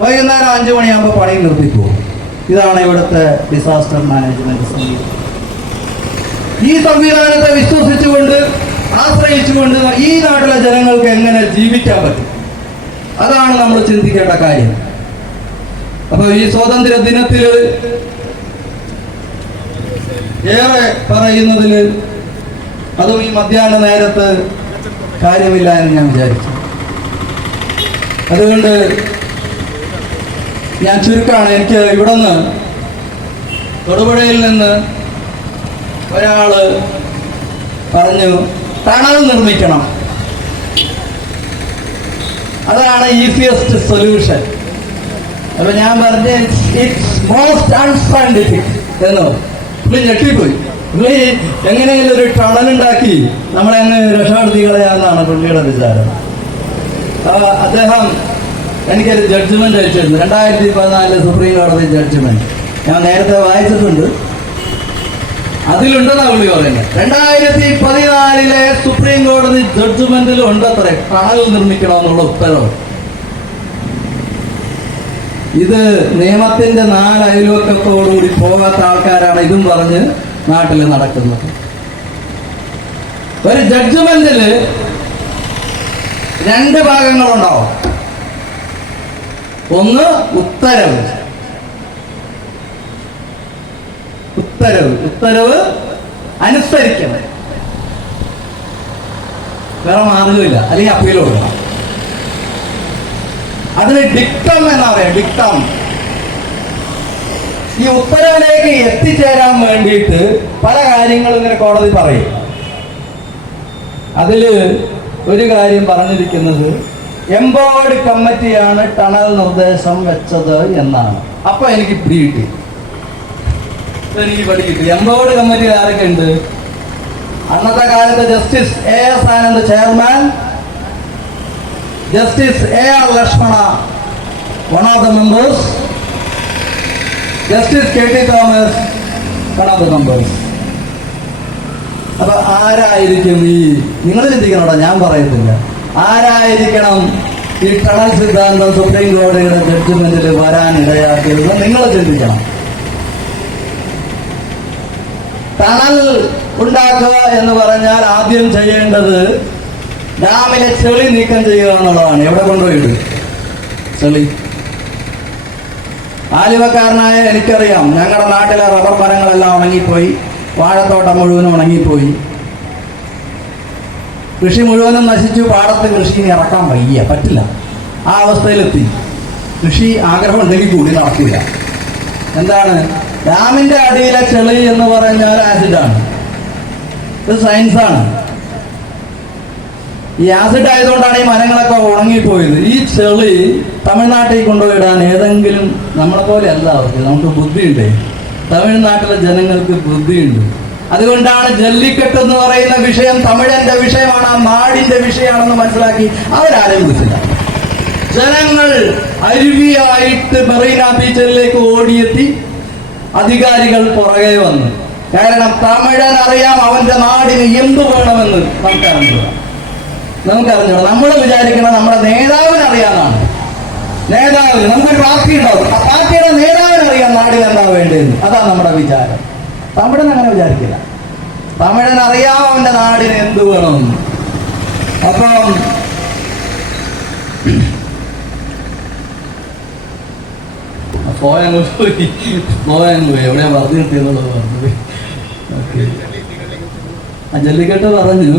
വൈകുന്നേരം 5 മണിയാകുമ്പോൾ പണി നിർത്തിപ്പോകും. ഇതാണ് ഇവിടുത്തെ ഡിസാസ്റ്റർ മാനേജ്മെന്റ് സംവിധാനം. ഈ സംവിധാനത്തെ വിശ്വസിച്ചുകൊണ്ട് ആശ്രയിച്ചുകൊണ്ട് ഈ നാട്ടിലെ ജനങ്ങൾക്ക് എങ്ങനെ ജീവിക്കാൻ പറ്റും? അതാണ് നമ്മൾ ചിന്തിക്കേണ്ട കാര്യം. അപ്പൊ ഈ സ്വാതന്ത്ര്യ ദിനത്തില് ഏറെ പറയുന്നതില് അതും ഈ മധ്യാഹ്ന നേരത്ത് കാര്യമില്ല എന്ന് ഞാൻ വിചാരിച്ചു. അതുകൊണ്ട് ഞാൻ ചുരുക്കാണ്. എനിക്ക് ഇവിടുന്ന് തൊടുപുഴയിൽ നിന്ന് ഒരാള് പറഞ്ഞു ടണൽ നിർമ്മിക്കണം, അതാണ് ഈസിയസ്റ്റ് സൊല്യൂഷൻ. അപ്പൊ ഞാൻ പറഞ്ഞ ഇറ്റ്സ് മോസ്റ്റ് അൺസയന്റിഫിക് എന്ന് ഞെട്ടിപ്പോയി. പുള്ളി എങ്ങനെയെങ്കിലും ഒരു ടണലുണ്ടാക്കി നമ്മളെ അങ്ങ് രക്ഷപ്പെടുത്തി കളയാന്നാണ് പുള്ളിയുടെ വിചാരം. അദ്ദേഹം എനിക്കൊരു ജഡ്ജ്മെന്റ് അയച്ചിരുന്നു, 2014 സുപ്രീം കോടതി ജഡ്ജ്മെന്റ്. ഞാൻ നേരത്തെ വായിച്ചിട്ടുണ്ട്. അതിലുണ്ടെന്നാ പുള്ളി പറയുന്നത്. 2014 സുപ്രീം കോടതി ജഡ്ജ്മെന്റിൽ ഉണ്ടത്രേ ടണൽ നിർമ്മിക്കണമെന്നുള്ള ഉത്തരവ്. ഇത് നിയമത്തിന്റെ 4 അയൽവക്കത്തോടുകൂടി പോകാത്ത ആൾക്കാരാണ് ഇതും പറഞ്ഞ് നാട്ടിൽ നടക്കുന്നത്. ഒരു ജഡ്ജ്മെന്റില് 2 ഭാഗങ്ങളുണ്ടാവും. ഒന്ന് ഉത്തരവ്. ഉത്തരവ് അനുസരിക്കണം, വേറെ മാർഗമില്ല, അല്ലെങ്കിൽ അപ്പീൽ കൊടുക്കണം. അതിന് ഡിക്റ്റം എന്നാ പറയാ, ഡിക്റ്റം. ഈ ഉത്തരവിലേക്ക് എത്തിച്ചേരാൻ വേണ്ടിയിട്ട് പല കാര്യങ്ങളും ഇങ്ങനെ കോടതി പറയും. അതില് ഒരു കാര്യം പറഞ്ഞിരിക്കുന്നത് എംപവേർഡ് കമ്മിറ്റിയാണ് ടണൽ നിർദ്ദേശം വെച്ചത് എന്നാണ്. അപ്പൊ എനിക്ക് പിടി കിട്ടി, എനിക്ക് പഠിക്കിട്ടി. എംപവേർഡ് കമ്മിറ്റിയിൽ ആരൊക്കെ ഉണ്ട്? അന്നത്തെ കാലത്ത് justice AS Anand chairman, justice AR Lakshmana one of the members, justice KT Thomas one of the members. അപ്പൊ ആരായിരിക്കും ഈ, നിങ്ങൾ ചിന്തിക്കണോടാ, ഞാൻ പറയത്തില്ല, ആരായിരിക്കണം ഈ ടണൽ സിദ്ധാന്തം സുപ്രീം കോടതിയുടെ ജഡ്ജ്മെന്റിൽ വരാനിടയാക്കിയത് നിങ്ങൾ ചിന്തിക്കണം. ടണൽ ഉണ്ടാക്കുക എന്ന് പറഞ്ഞാൽ ആദ്യം ചെയ്യേണ്ടത് ഡാമിലെ ചെളി നീക്കം ചെയ്യുക എന്നുള്ളതാണ്. എവിടെ കൊണ്ടുപോയിട്ട് ചെളി? ആലുവക്കാരനായ എനിക്കറിയാം, ഞങ്ങളുടെ നാട്ടിലെ റബ്ബർ മരങ്ങളെല്ലാം ഉണങ്ങിപ്പോയി, വാഴത്തോട്ടം മുഴുവനും ഉണങ്ങിപ്പോയി, കൃഷി മുഴുവനും നശിച്ചു. പാടത്ത് കൃഷി ഇറക്കാൻ വയ്യ, പറ്റില്ല, ആ അവസ്ഥയിലെത്തി. കൃഷി ആഗ്രഹം ഉണ്ടെങ്കിൽ കൂടി നടക്കില്ല. എന്താണ്? ഡാമിന്റെ അടിയിലെ ചെളി എന്ന് പറഞ്ഞാൽ ആസിഡാണ്. ഇത് സയൻസാണ്. ഈ ആസിഡ് ആയതുകൊണ്ടാണ് ഈ മരങ്ങളൊക്കെ ഉണങ്ങിപ്പോയത്. ഈ ചെളി തമിഴ്നാട്ടിൽ കൊണ്ടുപോയിടാൻ ഏതെങ്കിലും, നമ്മളെ പോലെ അല്ല അവർക്ക്, നമുക്ക് ബുദ്ധിയുണ്ട്. തമിഴ്നാട്ടിലെ ജനങ്ങൾക്ക് ബുദ്ധിയുണ്ട്. അതുകൊണ്ടാണ് ജല്ലിക്കെട്ട് എന്ന് പറയുന്ന വിഷയം തമിഴന്റെ വിഷയമാണ്, ആ നാടിന്റെ വിഷയമാണെന്ന് മനസ്സിലാക്കി അവരാരെയും വിളിച്ചില്ല. ജനങ്ങൾ അരുവിയായിട്ട് മെറീന ബീച്ചിലേക്ക് ഓടിയെത്തി, അധികാരികൾ പുറകെ വന്നു. കാരണം തമിഴൻ അറിയാം അവന്റെ നാടിന് എന്തു വേണമെന്ന് നമുക്കറിഞ്ഞൂടാ. നമ്മൾ വിചാരിക്കണം നമ്മുടെ നേതാവിന് അറിയാമെന്നാണ്. നേതാവിന്, നമ്മുടെ പാർട്ടി ഉണ്ടാവും, പാർട്ടിയുടെ നേതാവിന് അറിയാം നാടിന് എന്താ വേണ്ടതെന്ന്. അതാണ് നമ്മുടെ വിചാരം. തമിഴൻ അങ്ങനെ വിചാരിക്കില്ല. തമിഴൻ അറിയാം അവന്റെ നാടിന് എന്ത് വേണമെന്ന്. അപ്പം എവിടെയാ പറഞ്ഞു കിട്ടിയെന്നുള്ളത് പറഞ്ഞത്. ജല്ലിക്കെട്ട് പറഞ്ഞു.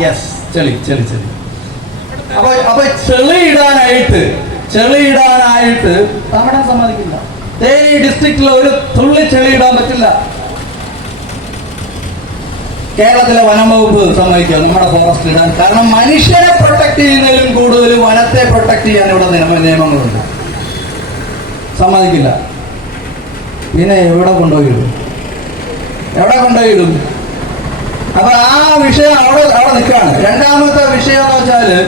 യെസ്, ചെളി ചെളി ചെളി. അപ്പൊ ചെളിയിടാനായിട്ട് തമിഴൻ സമ്മതിക്കില്ല. തേനി ഡിസ്ട്രിക്റ്റിൽ ഒരു തുള്ളി ചെളിയിടാൻ പറ്റില്ല. കേരളത്തിലെ വനംവകുപ്പ് സമ്മതിക്കുക നമ്മുടെ ഫോറസ്റ്റ് ഇടാൻ. കാരണം മനുഷ്യരെ പ്രൊട്ടക്ട് ചെയ്യുന്നതിലും കൂടുതൽ വനത്തെ പ്രൊട്ടക്ട് ചെയ്യാൻ ഇവിടെ നിയമങ്ങളുണ്ട്. സമ്മതിക്കില്ല. പിന്നെ എവിടെ കൊണ്ടുപോയിടും? അപ്പൊ ആ വിഷയം അവിടെ നിൽക്കുകയാണ്. രണ്ടാമത്തെ വിഷയം എന്ന് വെച്ചാല്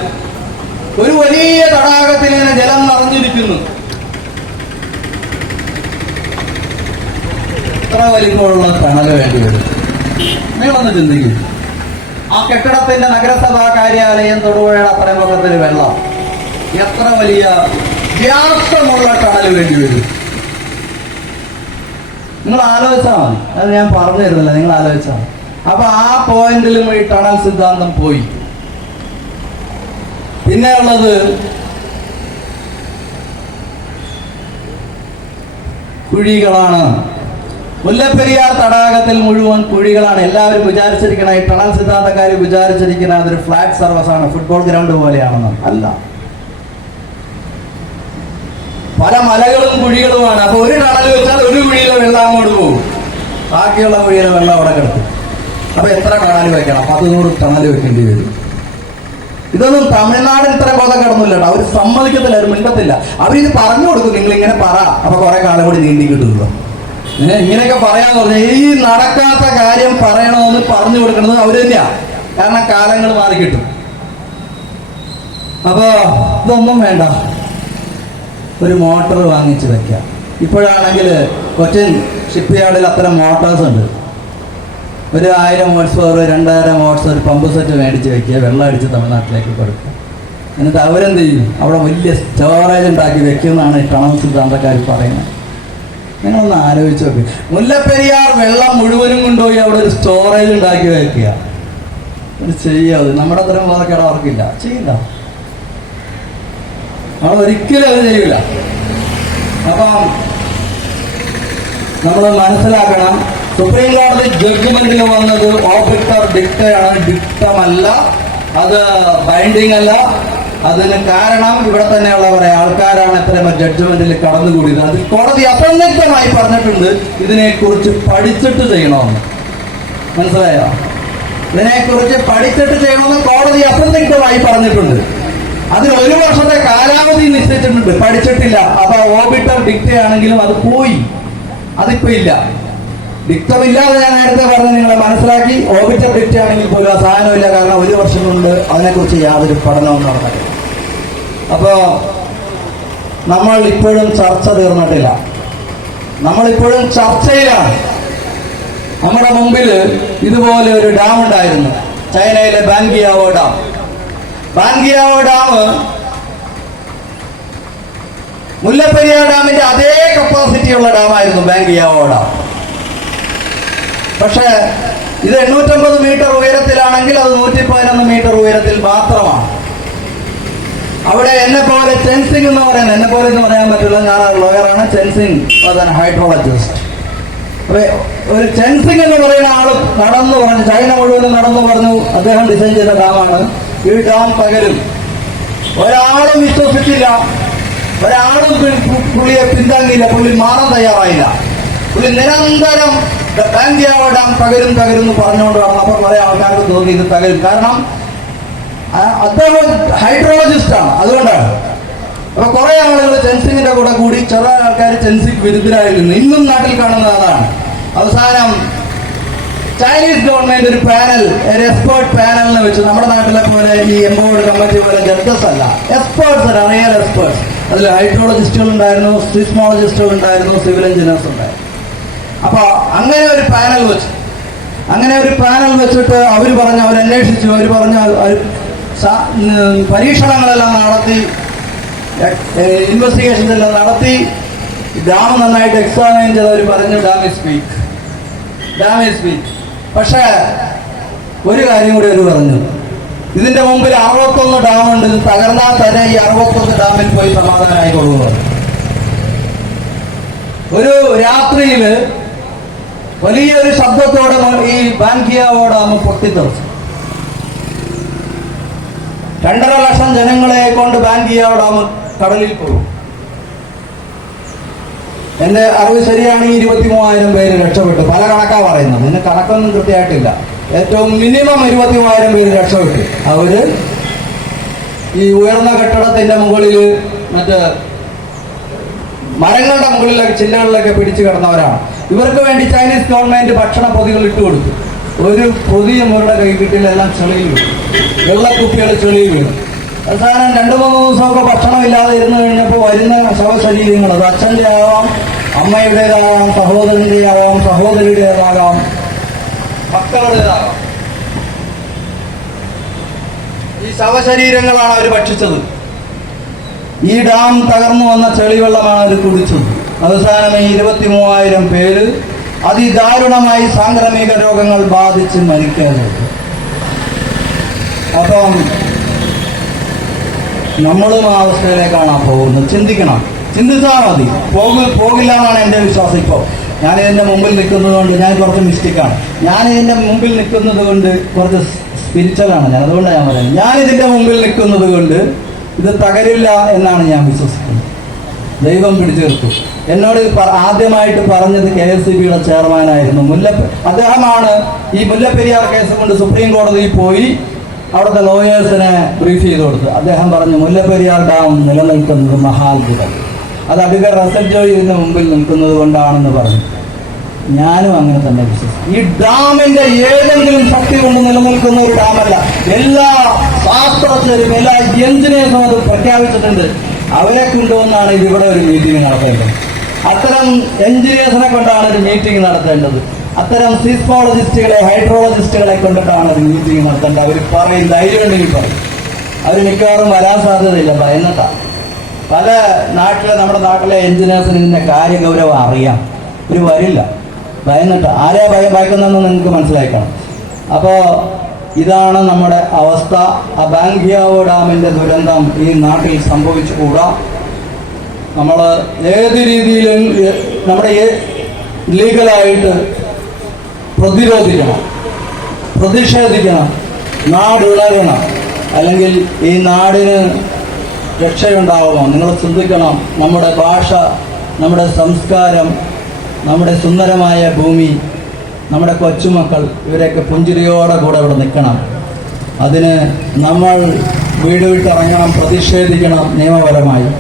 ഒരു വലിയ തടാകത്തിൽ ഇങ്ങനെ ജലം നിറഞ്ഞിരിക്കുന്നു. എത്ര വലിപ്പമുള്ള ടണല് വേണ്ടി വരും? നിങ്ങളൊന്ന് ചിന്തിക്കും. ആ കെട്ടിടത്തിന്റെ നഗരസഭാ കാര്യാലയം തൊടുപുഴയുടെ അത്രയും പക്കത്തിൽ വെള്ളം, എത്ര വലിയ വ്യാസമുള്ള ടണല് വേണ്ടി വരും? നിങ്ങൾ ആലോചിച്ചാൽ മതി. അത് ഞാൻ പറഞ്ഞു തരുന്നില്ല, നിങ്ങൾ ആലോചിച്ചാൽ മതി. അപ്പൊ ആ പോയിന്റിലും ഈ ടണൽ സിദ്ധാന്തം പോയി. പിന്നെ ഉള്ളത് കുഴികളാണ്. മുല്ലപ്പെരിയാർ തടാകത്തിൽ മുഴുവൻ കുഴികളാണ്. എല്ലാവരും വിചാരിച്ചിരിക്കണ, ഈ ടണൽ സിദ്ധാന്തക്കാർ വിചാരിച്ചിരിക്കുന്ന അതൊരു ഫ്ലാറ്റ് സർവസ് ആണ്, ഫുട്ബോൾ ഗ്രൗണ്ട് പോലെയാണെന്ന്. അല്ല, പല മലകളും കുഴികളുമാണ്. അപ്പൊ ഒരു ടണൽ വെച്ചാൽ ഒരു കുഴിയിലെ വെള്ളം അങ്ങോട്ട് പോകും, ബാക്കിയുള്ള കുഴിയിലെ വെള്ളം അവിടെ കിടക്കും. അപ്പൊ എത്ര ടണൽ വെക്കണം? 100 ടണൽ വെക്കേണ്ടി വരും. ഇതൊന്നും തമിഴ്നാട് ഇത്ര ബോധം കിടന്നില്ല. അവർ സമ്മതിക്കത്തില്ല, അവർ മിണ്ടത്തില്ല. അവരിത് പറഞ്ഞു കൊടുക്കും, നിങ്ങൾ ഇങ്ങനെ പറ, അപ്പൊ കുറെ കാലം കൂടി നീണ്ടി കിട്ടുമല്ലോ. ഇങ്ങനെയൊക്കെ പറയാന്ന് പറഞ്ഞാൽ ഈ നടക്കാത്ത കാര്യം പറയണമെന്ന് പറഞ്ഞു കൊടുക്കുന്നത് അവര് തന്നെയാ. കാരണം കാലങ്ങൾ മാറി കിട്ടും. അപ്പൊ ഇതൊന്നും വേണ്ട, ഒരു മോട്ടോർ വാങ്ങിച്ചു വെക്കാം. ഇപ്പോഴാണെങ്കിൽ കൊച്ചിൻ ഷിപ്പ് യാർഡിൽ അത്തരം മോട്ടോഴ്സ് ഉണ്ട്. ഒരു 1000 വാട്ട്സ് പവർ 2000 വാട്ട്സ് ഒരു പമ്പ് സെറ്റ് മേടിച്ച് വെക്കുക, വെള്ളം അടിച്ച് തമിഴ്നാട്ടിലേക്ക് കൊടുക്കുക. എന്നിട്ട് അവരെന്ത് ചെയ്യും? അവിടെ വലിയ സ്റ്റോറേജ് ഉണ്ടാക്കി വെക്കുമെന്നാണ് ടണൽ സിദ്ധാന്തക്കാർ പറയുന്നത്. നിങ്ങളൊന്ന് ആലോചിച്ച് നോക്കി. മുല്ലപ്പെരിയാർ വെള്ളം മുഴുവനും കൊണ്ടുപോയി അവിടെ ഒരു സ്റ്റോറേജ് ഉണ്ടാക്കി വെക്കുക. അത് ചെയ്യാതെ നമ്മുടെ അത്തരം വേറെ അവർക്കില്ല, ചെയ്യില്ല. നമ്മൾ ഒരിക്കലും അത് ചെയ്യില്ല. അപ്പം നമ്മൾ മനസ്സിലാക്കണം, സുപ്രീം കോടതി ജഡ്ജ്മെന്റിൽ വന്നത് ഓബിറ്റർ ഡിക്റ്റയാണ്, ഡിക്റ്റമല്ല, അത് ബൈൻഡിങ് അല്ല. അതിന് കാരണം ഇവിടെ തന്നെയുള്ള കുറെ ആൾക്കാരാണ് ഇത്തരം ജഡ്ജ്മെന്റിൽ കടന്നുകൂടിയത്. അതിൽ കോടതി അസന്നിഗ്ധമായി പറഞ്ഞിട്ടുണ്ട് ഇതിനെക്കുറിച്ച് പഠിച്ചിട്ട് ചെയ്യണമെന്ന്. മനസ്സിലായോ? ഇതിനെക്കുറിച്ച് പഠിച്ചിട്ട് ചെയ്യണമെന്ന് കോടതി അസന്നിഗ്ധമായി പറഞ്ഞിട്ടുണ്ട്. അതിന് 1 വർഷത്തെ കാലാവധി നിശ്ചയിച്ചിട്ടുണ്ട്. പഠിച്ചിട്ടില്ല. അപ്പൊ ഓബിറ്റർ ഡിക്റ്റയാണെങ്കിലും അത് പോയി, അതിപ്പോ ഇല്ല. ഡിക്റ്റമില്ലാതെ ഞാൻ നേരത്തെ പറഞ്ഞ് നിങ്ങളെ മനസ്സിലാക്കി. ഓബിറ്റർ ഡിക്റ്റയാണെങ്കിൽ പോലും ആ സാധനമില്ല. കാരണം 1 വർഷം കൊണ്ട് അതിനെക്കുറിച്ച് യാതൊരു പഠനവും നടന്നില്ല. അപ്പോ നമ്മൾ ഇപ്പോഴും ചർച്ച തീർന്നിട്ടില്ല. നമ്മളിപ്പോഴും ചർച്ചയിലാണ്. നമ്മുടെ മുമ്പിൽ ഇതുപോലെ ഒരു ഡാം ഉണ്ടായിരുന്നു, ചൈനയിലെ ബാൻഗിയാവോ ഡാം. ബാൻഗിയാവോ ഡാം മുല്ലപ്പെരിയാർ ഡാമിന്റെ അതേ കപ്പാസിറ്റിയുള്ള ഡാമായിരുന്നു ബാൻഗിയാവോ ഡാം. പക്ഷേ ഇത് 850 മീറ്റർ ഉയരത്തിലാണെങ്കിൽ അത് 111 മീറ്റർ ഉയരത്തിൽ മാത്രമാണ്. അവിടെ എന്നെ പോലെ ചെൻസിംഗ് എന്ന് പറയുന്നത്, എന്നെ പോലെ എന്ന് പറയാൻ പറ്റില്ല, ഞാൻ ലോയറാണ്. ചെൻസിംഗ് ഹൈഡ്രോളജിസ്റ്റ്. ഒരു ചെൻസിംഗ് എന്ന് പറയുന്ന ആള് നടന്നു പറഞ്ഞു, ചൈന മുഴുവനും നടന്നു പറഞ്ഞു, അദ്ദേഹം ഡിസൈൻ ചെയ്ത ഡാമാണ്. ഈ ഡാം പകരും. ഒരാളും വിശ്വസിച്ചില്ല, ഒരാളും പുള്ളിയെ പിന്താങ്ങിയില്ല, പുള്ളി മാറാൻ തയ്യാറായില്ല. പുള്ളി നിരന്തരം ബാൻഗിയാവോ ഡാം തകരും എന്ന് പറഞ്ഞുകൊണ്ട് വന്നു. അപ്പോൾ കുറെ ആൾക്കാർക്ക് തോന്നി ഇത് തകരും. കാരണം അദ്ദേഹം ഹൈഡ്രോളജിസ്റ്റ് ആണ്, അതുകൊണ്ടാണ്. അപ്പൊ കുറെ ആളുകൾ ചെൻസിങ്ങിന്റെ കൂടെ കൂടി, ചെറിയ ആൾക്കാർ ചെൻസിങ് വിരുദ്ധരായിരുന്നു. ഇന്നും നാട്ടിൽ കാണുന്ന അതാണ്. അവസാനം ചൈനീസ് ഗവൺമെന്റ് ഒരു പാനൽ, ഒരു എക്സ്പേർട്ട് പാനലിനെ വെച്ച്, നമ്മുടെ നാട്ടിലെ പോലെ ഈ എംബോർഡ് കമ്മിറ്റി പോലെ ജഡ്ജസ് അല്ല, എക്സ്പേർട്സ് ആണ്, റിയൽ എക്സ്പേർട്സ്. അതിൽ ഹൈഡ്രോളജിസ്റ്റുകൾ ഉണ്ടായിരുന്നു, സിസ്മോളജിസ്റ്റുകൾ ഉണ്ടായിരുന്നു, സിവിൽ എഞ്ചിനീയേഴ്സ് ഉണ്ടായിരുന്നു. അപ്പൊ അങ്ങനെ ഒരു പാനൽ വെച്ചിട്ട് അവരന്വേഷിച്ചു. അവർ പറഞ്ഞ പരീക്ഷണങ്ങളെല്ലാം നടത്തി, ഇൻവെസ്റ്റിഗേഷൻസ് എല്ലാം നടത്തി, ഡാം നന്നായിട്ട് എക്സാമിൻ ചെയ്തവർ പറഞ്ഞു ഡാം ഈസ് വീക്ക്. പക്ഷേ ഒരു കാര്യം കൂടി അവർ പറഞ്ഞു, ഇതിന്റെ മുമ്പിൽ 61 ഡാമുണ്ട്, ഇത് തകർന്നാൽ തന്നെ ഈ 61 ഡാമിൽ പോയി സമാധാനമായി കൊടുക്കുന്നത്. ഒരു രാത്രിയിൽ വലിയൊരു ശബ്ദത്തോടെ ഈ ബാൻഗിയാവോ ഡാം പൊട്ടിത്തെറിച്ചു. 2.5 ലക്ഷം ജനങ്ങളെ കൊണ്ട് ബാൻഗിയാവോ ഡാം കടലിൽ പോകും. എന്റെ അറിവ് ശരിയാണെങ്കിൽ 23,000 പേര് രക്ഷപ്പെട്ടു. പല കണക്കാ പറയുന്നത്, ഇതിന് കണക്കൊന്നും കൃത്യമായിട്ടില്ല. ഏറ്റവും മിനിമം 23,000 പേര് രക്ഷപ്പെട്ടു. അവര് ഈ ഉയർന്ന കെട്ടിടത്തിന്റെ മുകളിൽ, മറ്റ് മരങ്ങളുടെ മുകളിലൊക്കെ ചില്ലകളിലൊക്കെ പിടിച്ചു കിടന്നവരാണ്. ഇവർക്ക് വേണ്ടി ചൈനീസ് ഗവൺമെന്റ് ഭക്ഷണ പൊതികൾ ഇട്ടുകൊടുത്തു. ഒരു പൊതി ഇവരുടെ കൈ കിട്ടിയില്ല, എല്ലാം ചെളിയിൽ വീണു, വെള്ളക്കുപ്പികൾ ചെളിയിൽ വീണു. അവസാനം 2-3 ദിവസമൊക്കെ ഭക്ഷണമില്ലാതെ ഇരുന്ന് കഴിഞ്ഞപ്പോൾ വരുന്ന ശവശരീരങ്ങൾ, അത് അച്ഛൻ്റെ ആവാം, അമ്മയുടേതാകാം, സഹോദരൻ്റെതാകാം, സഹോദരിയുടേതാകാം, മക്കളുടേതാകാം. ഈ ശവശരീരങ്ങളാണ് അവർ ഭക്ഷിച്ചത്. ഈ ഡാം തകർന്നു വന്ന ചെളിവെള്ളമാണ് അവർ കുടിച്ചത്. അവസാനം 23,000 പേര് അതിദാരുണമായി സാംക്രമിക രോഗങ്ങൾ ബാധിച്ച് മരിക്കാനുണ്ട്. അപ്പം നമ്മളും ആ അവസ്ഥയിലേക്കാണ് പോകുന്നത്. ചിന്തിച്ചാൽ മതി. പോകില്ല എന്നാണ് എൻ്റെ വിശ്വാസം. ഇപ്പോൾ ഞാനിതിൻ്റെ മുമ്പിൽ നിൽക്കുന്നത് കൊണ്ട് ഞാൻ കുറച്ച് മിസ്റ്റേക്കാണ്. ഞാനിതിൻ്റെ മുമ്പിൽ നിൽക്കുന്നത് കൊണ്ട് കുറച്ച് സ്പിരിച്വലാണ് ഞാൻ. അതുകൊണ്ടാണ് ഞാൻ പറയുന്നത്, ഞാനിതിൻ്റെ മുമ്പിൽ നിൽക്കുന്നത് കൊണ്ട് ഇത് തകരില്ല എന്നാണ് ഞാൻ വിശ്വസിക്കുന്നത്. ദൈവം പിടിച്ചു നിർത്തും. എന്നോട് ആദ്യമായിട്ട് പറഞ്ഞത് KSCBയുടെ ചെയർമാനായിരുന്നു. അദ്ദേഹമാണ് ഈ മുല്ലപ്പെരിയാർ കേസ് കൊണ്ട് സുപ്രീം കോടതിയിൽ പോയി അവിടുത്തെ ലോയേഴ്സിനെ ബ്രീഫ് ചെയ്ത് കൊടുത്തു. അദ്ദേഹം പറഞ്ഞു, മുല്ലപ്പെരിയാർ ഡാം നിലനിൽക്കുന്നത് മഹാത്ഭുതം, അത് അധികം റസൽ ജോയി ഇതിന് മുമ്പിൽ നിൽക്കുന്നത് കൊണ്ടാണെന്ന് പറഞ്ഞു. ഞാനും അങ്ങനെ തന്നെ വിശ്വസിക്കും. ഈ ഡാമിന്റെ ഏതെങ്കിലും ശക്തി കൊണ്ട് നിലനിൽക്കുന്ന ഒരു ഡാമല്ല. എല്ലാ ശാസ്ത്രജ്ഞരും എല്ലാ എഞ്ചിനീയേഴ്സും അത് പ്രഖ്യാപിച്ചിട്ടുണ്ട്. അവരെ കൊണ്ടുവന്നാണ് ഇതിവിടെ ഒരു മീറ്റിംഗ് നടത്തേണ്ടത്. അത്തരം എഞ്ചിനീയേഴ്സിനെ കൊണ്ടാണ് ഒരു മീറ്റിംഗ് നടത്തേണ്ടത്. അത്തരം സീസ്മോളജിസ്റ്റുകളെ ഹൈഡ്രോളജിസ്റ്റുകളെ കൊണ്ടിട്ടാണ് ഒരു മീറ്റിംഗ് നടത്തേണ്ടത്. അവർ പറയും, ധൈര്യം ഉണ്ടെങ്കിൽ പറയും. അവർ മിക്കവാറും വരാൻ സാധ്യതയില്ല, ഭയന്നിട്ടാണ്. പല നമ്മുടെ നാട്ടിലെ എഞ്ചിനീയേഴ്സിന് ഇതിന്റെ കാര്യഗൗരവം അറിയാം, ഒരു വരില്ല, ഭയന്നിട്ട്. ആരെയാ ഭയക്കുന്നതെന്ന് നിങ്ങൾക്ക് മനസ്സിലാക്കണം. അപ്പോൾ ഇതാണ് നമ്മുടെ അവസ്ഥ. അബാങ്ക്യാവോ ഡാമിന്റെ ദുരന്തം ഈ നാട്ടിൽ സംഭവിച്ചുകൂടാ. നമ്മൾ ഏത് രീതിയിലും നമ്മുടെ ലീഗലായിട്ട് പ്രതിഷേധിക്കണം, നാടുളരണം. അല്ലെങ്കിൽ ഈ നാടിന് രക്ഷയുണ്ടാവുമോ? നിങ്ങൾ ചിന്തിക്കണം. നമ്മുടെ ഭാഷ, നമ്മുടെ സംസ്കാരം, നമ്മുടെ സുന്ദരമായ ഭൂമി, നമ്മുടെ കൊച്ചുമക്കൾ, ഇവരെയൊക്കെ പുഞ്ചിരിയോടെ കൂടെ ഇവിടെ നിൽക്കണം. അതിന് നമ്മൾ വീട് വിട്ടിറങ്ങണം, പ്രതിഷേധിക്കണം നിയമപരമായി.